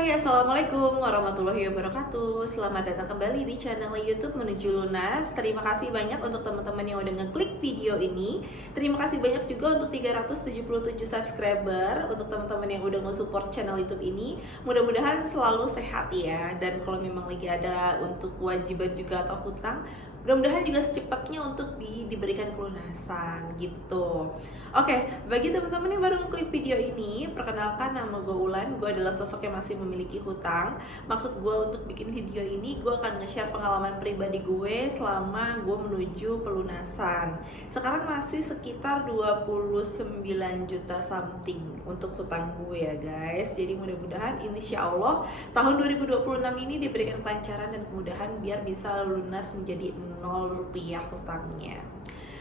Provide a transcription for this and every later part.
Hai, Assalamualaikum warahmatullahi wabarakatuh. Selamat datang kembali di channel YouTube Menuju Lunas. Terima kasih banyak untuk teman-teman yang udah ngeklik video ini. Terima kasih banyak juga untuk 377 subscriber, untuk teman-teman yang udah nge-support channel YouTube ini. Mudah-mudahan selalu sehat ya. Dan kalau memang lagi ada untuk kewajiban juga atau hutang, mudah-mudahan juga secepatnya untuk diberikan pelunasan gitu. Oke, bagi teman-teman yang baru ngeklik video ini, perkenalkan nama gue Ulan. Gue adalah sosok yang masih memiliki hutang. Maksud gue untuk bikin video ini, gue akan nge-share pengalaman pribadi gue selama gue menuju pelunasan. Sekarang masih sekitar 29 juta something untuk hutang gue ya guys. Jadi mudah-mudahan insya Allah tahun 2026 ini diberikan kelancaran dan kemudahan biar bisa lunas menjadi 0 rupiah hutangnya.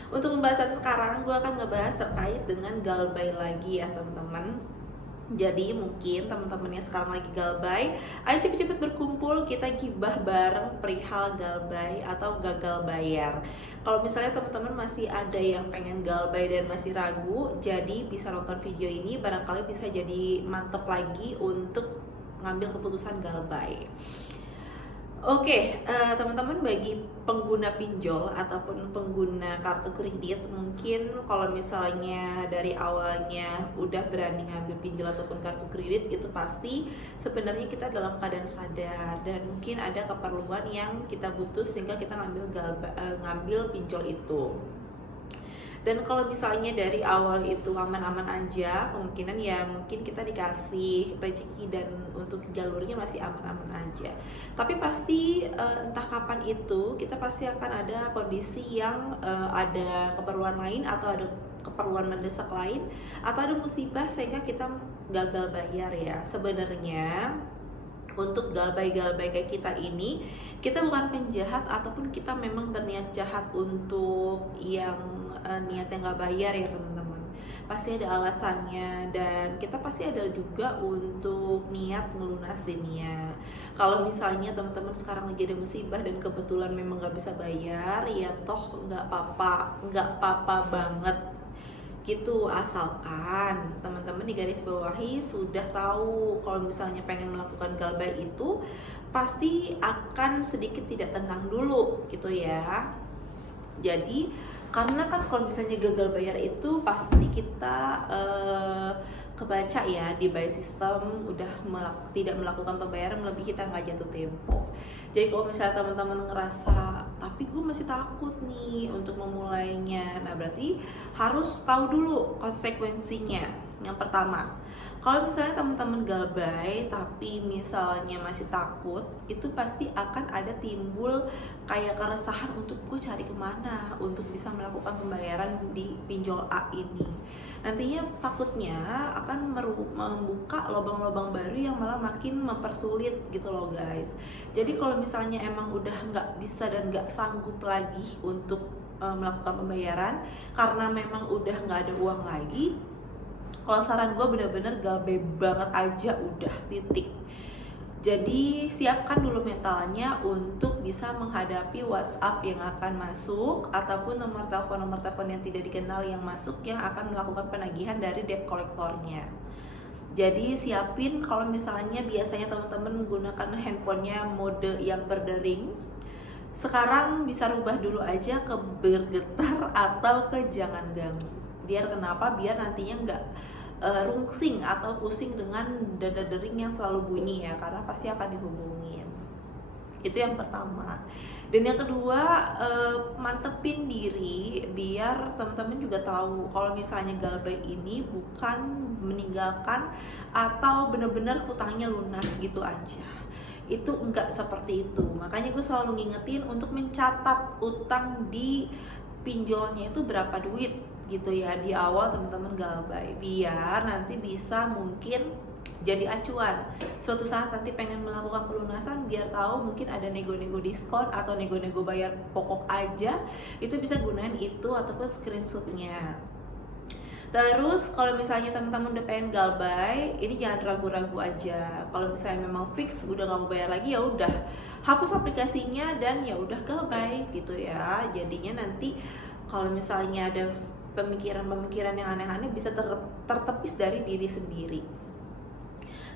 Untuk pembahasan sekarang, gue akan ngebahas terkait dengan galbay lagi ya teman-teman. Jadi mungkin teman-teman yang sekarang lagi galbay, ayo cepet-cepet berkumpul, kita gibah bareng perihal galbay atau gagal bayar. Kalau misalnya teman-teman masih ada yang pengen galbay dan masih ragu, jadi bisa nonton video ini, barangkali bisa jadi mantep lagi untuk ngambil keputusan galbay. Oke, teman-teman, bagi pengguna pinjol ataupun pengguna kartu kredit, mungkin kalau misalnya dari awalnya udah berani ngambil pinjol ataupun kartu kredit, itu pasti sebenarnya kita dalam keadaan sadar dan mungkin ada keperluan yang kita butuh sehingga kita ngambil pinjol itu. Dan kalau misalnya dari awal itu aman-aman aja, kemungkinan ya mungkin kita dikasih rezeki dan untuk jalurnya masih aman-aman aja. Tapi pasti entah kapan itu kita pasti akan ada kondisi yang ada keperluan lain atau ada keperluan mendesak lain atau ada musibah sehingga kita gagal bayar ya. Sebenarnya untuk galbay-galbay kayak kita ini, kita bukan penjahat ataupun kita memang berniat jahat untuk yang niatnya nggak bayar ya teman-teman. Pasti ada alasannya dan kita pasti ada juga untuk niat ngelunasinnya. Kalau misalnya teman-teman sekarang lagi ada musibah dan kebetulan memang nggak bisa bayar, ya toh nggak apa-apa banget gitu, asalkan teman-teman di garis bawahi sudah tahu kalau misalnya pengen melakukan galbay itu pasti akan sedikit tidak tenang dulu gitu ya. Jadi karena kan kalau misalnya gagal bayar itu pasti kita kebaca ya di by system udah tidak melakukan pembayaran melebihi tanggal jatuh tempo. Jadi kalau misalnya teman-teman ngerasa tapi gue masih takut nih untuk memulainya, nah berarti harus tahu dulu konsekuensinya. Yang pertama, kalau misalnya teman-teman galbay tapi misalnya masih takut, itu pasti akan ada timbul kayak keresahan untuk gue cari kemana untuk bisa melakukan pembayaran di pinjol A ini. Nantinya takutnya akan membuka lubang-lubang baru yang malah makin mempersulit gitu loh guys. Jadi kalau misalnya emang udah nggak bisa dan nggak sanggup lagi untuk melakukan pembayaran karena memang udah nggak ada uang lagi, kalau saran gue bener-bener galbay banget aja udah titik. Jadi siapkan dulu mentalnya untuk bisa menghadapi WhatsApp yang akan masuk ataupun nomor telepon yang tidak dikenal yang masuk yang akan melakukan penagihan dari debt kolektornya. Jadi siapin kalau misalnya biasanya teman-teman menggunakan handphonenya mode yang berdering, sekarang bisa rubah dulu aja ke bergetar atau ke jangan ganggu. Biar kenapa? Biar nantinya nggak rungsing atau pusing dengan dada dering yang selalu bunyi ya, karena pasti akan dihubungin. Itu yang pertama. Dan yang kedua, mantepin diri biar teman-teman juga tahu kalau misalnya galbay ini bukan meninggalkan atau benar-benar hutangnya lunas gitu aja. Itu enggak seperti itu. Makanya gue selalu ngingetin untuk mencatat utang di pinjolnya itu berapa duit gitu ya di awal teman-teman galbay, biar nanti bisa mungkin jadi acuan suatu saat nanti pengen melakukan pelunasan, biar tahu mungkin ada nego-nego diskon atau nego-nego bayar pokok aja, itu bisa gunain itu ataupun screenshotnya. Terus kalau misalnya teman-teman udah pengen galbay, ini jangan ragu-ragu aja. Kalau misalnya memang fix udah nggak mau bayar lagi, ya udah hapus aplikasinya dan ya udah galbay gitu ya. Jadinya nanti kalau misalnya ada pemikiran-pemikiran yang aneh-aneh bisa tertepis dari diri sendiri.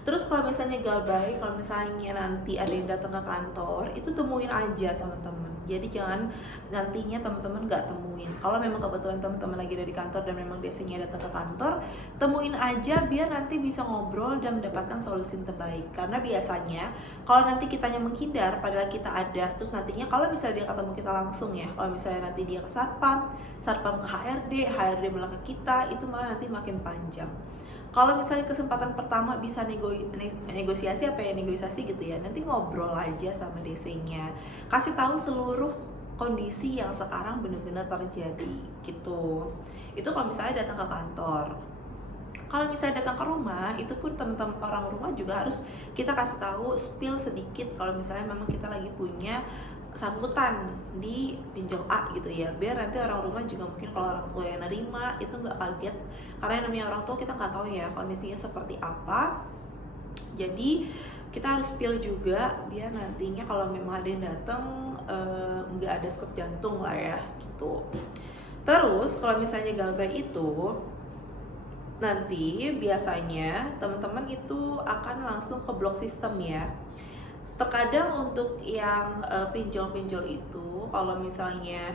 Terus kalau misalnya Galbay, kalau misalnya nanti ada yang datang ke kantor, itu temuin aja teman-teman. Jadi jangan nantinya teman-teman nggak temuin. Kalau memang kebetulan teman-teman lagi ada di kantor dan memang biasanya datang ke kantor, temuin aja biar nanti bisa ngobrol dan mendapatkan solusi terbaik. Karena biasanya kalau nanti kitanya menghindar padahal kita ada, terus nantinya kalau misalnya dia ketemu kita langsung ya, kalau misalnya nanti dia ke satpam, satpam ke HRD malah ke kita, itu malah nanti makin panjang. Kalau misalnya kesempatan pertama bisa negosiasi apa ya, negosiasi gitu ya, nanti ngobrol aja sama DC-nya, kasih tahu seluruh kondisi yang sekarang benar-benar terjadi gitu. Itu kalau misalnya datang ke kantor. Kalau misalnya datang ke rumah, itu pun teman-teman orang rumah juga harus kita kasih tahu, spill sedikit kalau misalnya memang kita lagi punya sambutan di pinjol A gitu ya, biar nanti orang rumah juga mungkin kalau orang tua yang nerima itu nggak kaget, karena yang namanya orang tua kita nggak tahu ya kondisinya seperti apa. Jadi kita harus spill juga biar nantinya kalau memang ada yang datang nggak ada skop jantung lah ya gitu. Terus kalau misalnya Galbay itu nanti biasanya teman-teman itu akan langsung ke blok sistem ya. Terkadang untuk yang pinjol-pinjol itu kalau misalnya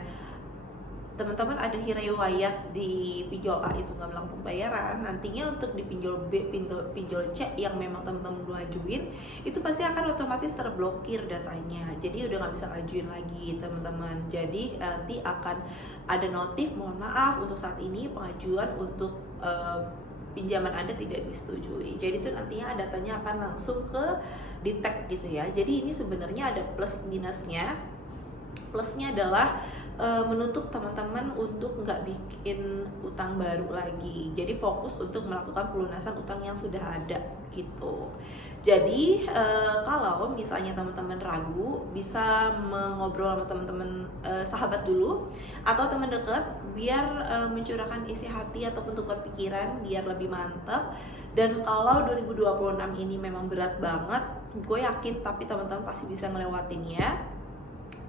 teman-teman ada riwayat di pinjol A itu nggak melakukan pembayaran, nantinya untuk di pinjol B, pinjol C yang memang teman-teman belum ajuin, itu pasti akan otomatis terblokir datanya. Jadi udah nggak bisa ngajuin lagi teman-teman. Jadi nanti akan ada notif, mohon maaf untuk saat ini pengajuan untuk pinjaman Anda tidak disetujui. Jadi itu nantinya datanya akan langsung ke detect gitu ya. Jadi ini sebenarnya ada plus minusnya. Plusnya adalah menutup teman-teman untuk nggak bikin utang baru lagi. Jadi fokus untuk melakukan pelunasan utang yang sudah ada gitu. Jadi kalau misalnya teman-teman ragu, bisa mengobrol sama teman-teman sahabat dulu atau teman dekat biar mencurahkan isi hati ataupun tukar pikiran biar lebih mantap. Dan kalau 2026 ini memang berat banget, gue yakin tapi teman-teman pasti bisa ngelewatinnya.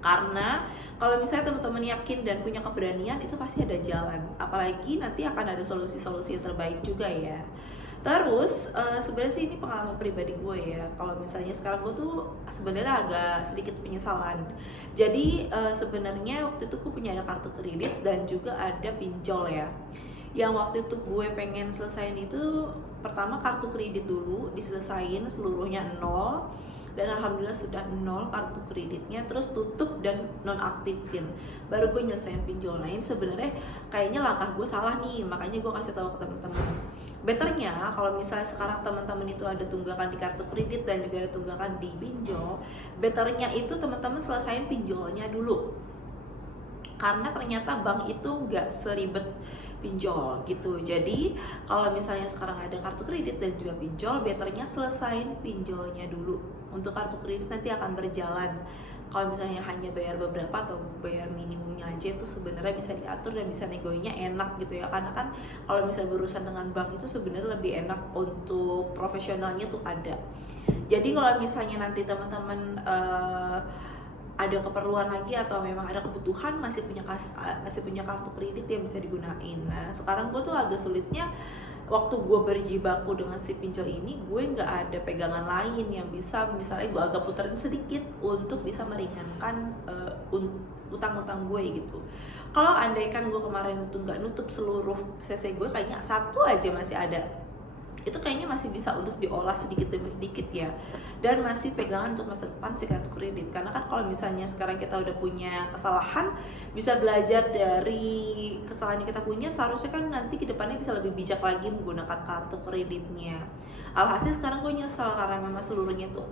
Karena kalau misalnya teman-teman yakin dan punya keberanian, itu pasti ada jalan. Apalagi nanti akan ada solusi-solusi yang terbaik juga ya. Terus sebenarnya sih ini pengalaman pribadi gue ya. Kalau misalnya sekarang gue tuh sebenarnya agak sedikit penyesalan. Jadi sebenarnya waktu itu gue punya ada kartu kredit dan juga ada pinjol ya. Yang waktu itu gue pengen selesain itu pertama kartu kredit dulu diselesain seluruhnya 0. Dan alhamdulillah sudah 0 kartu kreditnya, terus tutup dan nonaktifin, baru gue nyelesain pinjol lain. Sebenarnya kayaknya langkah gue salah nih, makanya gue kasih tahu ke teman-teman. Betternya kalau misalnya sekarang teman-teman itu ada tunggakan di kartu kredit dan juga ada tunggakan di pinjol, betternya itu teman-teman selesain pinjolnya dulu, karena ternyata bank itu nggak seribet pinjol gitu. Jadi kalau misalnya sekarang ada kartu kredit dan juga pinjol, betternya selesain pinjolnya dulu. Untuk kartu kredit nanti akan berjalan. Kalau misalnya hanya bayar beberapa atau bayar minimumnya aja, itu sebenarnya bisa diatur dan bisa negoinya enak gitu ya. Karena kan kalau misalnya berurusan dengan bank itu sebenarnya lebih enak, untuk profesionalnya tuh ada. Jadi kalau misalnya nanti teman-teman ada keperluan lagi atau memang ada kebutuhan masih punya kartu kredit yang bisa digunain. Nah sekarang gue tuh agak sulitnya waktu gue berjibaku dengan si pinjol ini, gue nggak ada pegangan lain yang bisa misalnya gue agak puterin sedikit untuk bisa meringankan utang-utang gue gitu. Kalau andaikan gue kemarin itu nggak nutup seluruh CC gue, kayaknya satu aja masih ada, itu kayaknya masih bisa untuk diolah sedikit demi sedikit ya, dan masih pegangan untuk masa depan si kartu kredit. Karena kan kalau misalnya sekarang kita udah punya kesalahan, bisa belajar dari kesalahan yang kita punya, seharusnya kan nanti kedepannya bisa lebih bijak lagi menggunakan kartu kreditnya. Alhasil sekarang gue nyesel karena memang seluruhnya tuh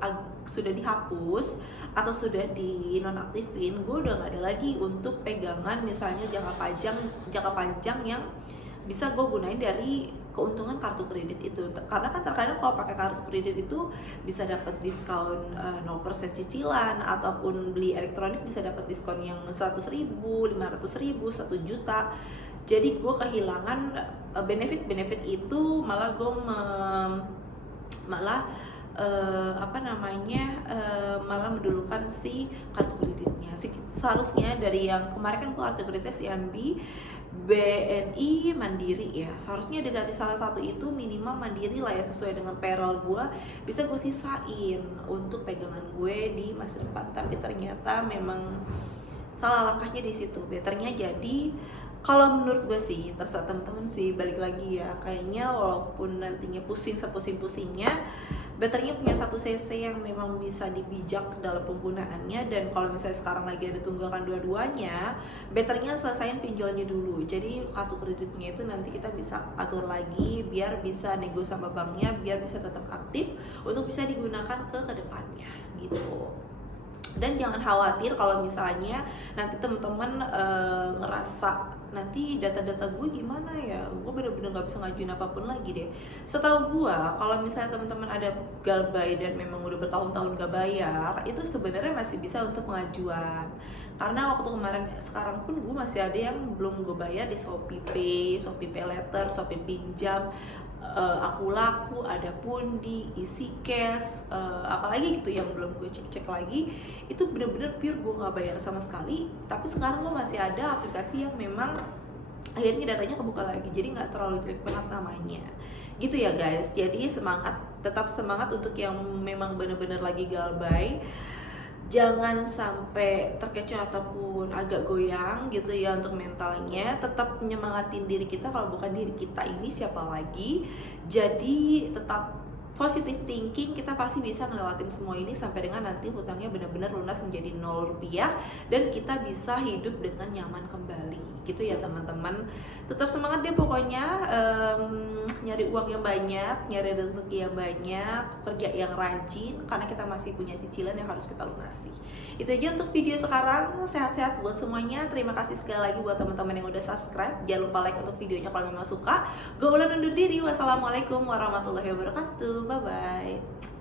sudah dihapus atau sudah di nonaktifin. Gue udah nggak ada lagi untuk pegangan misalnya jangka panjang yang bisa gue gunain dari keuntungan kartu kredit itu. Karena kan terkadang kalau pakai kartu kredit itu bisa dapat diskon 0% cicilan, ataupun beli elektronik bisa dapat diskon yang 100.000, 500.000, 1 juta. Jadi gue kehilangan benefit itu, malah gue malah mendulukan si kartu kreditnya. Seharusnya dari yang kemarin kan gue kartu kreditnya CIMB, BNI Mandiri ya, seharusnya dari salah satu itu minimal Mandiri lah ya, sesuai dengan payroll gue bisa gue sisain untuk pegangan gue di masa depan. Tapi ternyata memang salah langkahnya di situ. Betternya jadi kalau menurut gue sih, terserah temen-temen sih, balik lagi ya, kayaknya walaupun nantinya pusing sepusing-pusingnya, betternya punya satu CC yang memang bisa dibijak dalam penggunaannya. Dan kalau misalnya sekarang lagi ada tunggakan dua-duanya, betternya selesain pinjolnya dulu. Jadi kartu kreditnya itu nanti kita bisa atur lagi biar bisa nego sama banknya, biar bisa tetap aktif untuk bisa digunakan ke kedepannya gitu. Dan jangan khawatir kalau misalnya nanti teman-teman ngerasa nanti data-data gue gimana ya, gue bener-bener gak bisa ngajuin apapun lagi deh. Setahu gue kalau misalnya teman-teman ada galbay dan memang udah bertahun-tahun gak bayar, itu sebenarnya masih bisa untuk pengajuan. Karena waktu kemarin, sekarang pun gue masih ada yang belum gue bayar di Shopee Pay, Shopee Pay Letter, Shopee Pinjam, Aku Laku, ada Pundi, Easy Cash, apalagi gitu yang belum gue cek-cek lagi. Itu bener-bener pure gue nggak bayar sama sekali. Tapi sekarang gue masih ada aplikasi yang memang akhirnya datanya kebuka lagi, jadi nggak terlalu jelek banget namanya gitu ya guys. Jadi semangat, tetap semangat untuk yang memang bener-bener lagi galbay. Jangan sampai terkecoh ataupun agak goyang gitu ya untuk mentalnya. Tetap menyemangatin diri kita, kalau bukan diri kita ini siapa lagi. Jadi tetap positive thinking, kita pasti bisa ngelewatin semua ini sampai dengan nanti hutangnya benar-benar lunas menjadi 0 rupiah dan kita bisa hidup dengan nyaman kembali gitu ya teman-teman. Tetap semangat deh pokoknya, nyari uang yang banyak, nyari rezeki yang banyak, kerja yang rajin, karena kita masih punya cicilan yang harus kita lunasi. Itu aja untuk video sekarang. Sehat-sehat buat semuanya. Terima kasih sekali lagi buat teman-teman yang udah subscribe. Jangan lupa like untuk videonya kalau memang suka. Gue ulang undur diri. Wassalamualaikum warahmatullahi wabarakatuh. Bye bye.